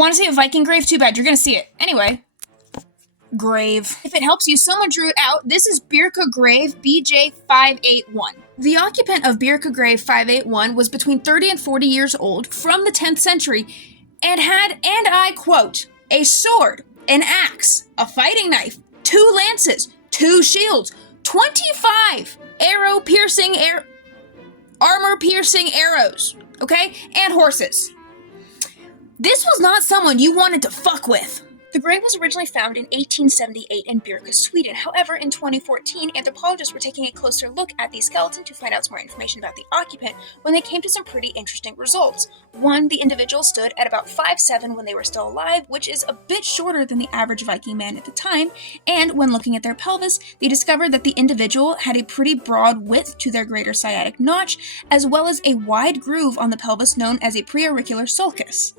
Want to see a Viking grave? Too bad, you're gonna see it. Anyway. Grave. If it helps you, someone drew it out. This is Birka Grave BJ581. The occupant of Birka Grave 581 was between 30 and 40 years old, from the 10th century, and had, and I quote, a sword, an axe, a fighting knife, 2 lances, 2 shields, 25 armor-piercing arrows, okay, and horses. This was not someone you wanted to fuck with. The grave was originally found in 1878 in Birka, Sweden. However, in 2014, anthropologists were taking a closer look at the skeleton to find out some more information about the occupant when they came to some pretty interesting results. One, the individual stood at about 5'7" when they were still alive, which is a bit shorter than the average Viking man at the time, and when looking at their pelvis, they discovered that the individual had a pretty broad width to their greater sciatic notch, as well as a wide groove on the pelvis known as a preauricular sulcus.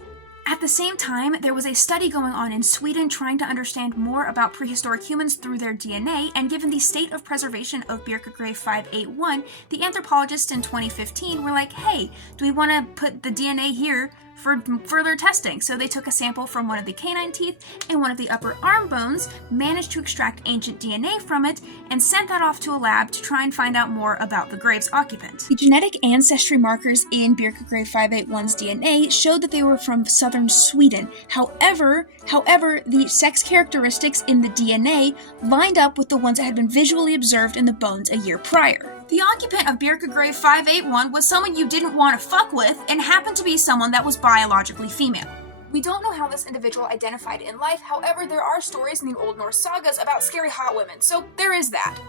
At the same time, there was a study going on in Sweden trying to understand more about prehistoric humans through their DNA, and given the state of preservation of Birka Grave 581, the anthropologists in 2015 were like, hey, do we want to put the DNA here for further testing? So they took a sample from one of the canine teeth and one of the upper arm bones, managed to extract ancient DNA from it, and sent that off to a lab to try and find out more about the grave's occupant. The genetic ancestry markers in Birka Grave 581's DNA showed that they were from southern Sweden. However, the sex characteristics in the DNA lined up with the ones that had been visually observed in the bones a year prior. The occupant of Birka Grave 581 was someone you didn't want to fuck with, and happened to be someone that was biologically female. We don't know how this individual identified in life, however, there are stories in the Old Norse sagas about scary hot women, so there is that.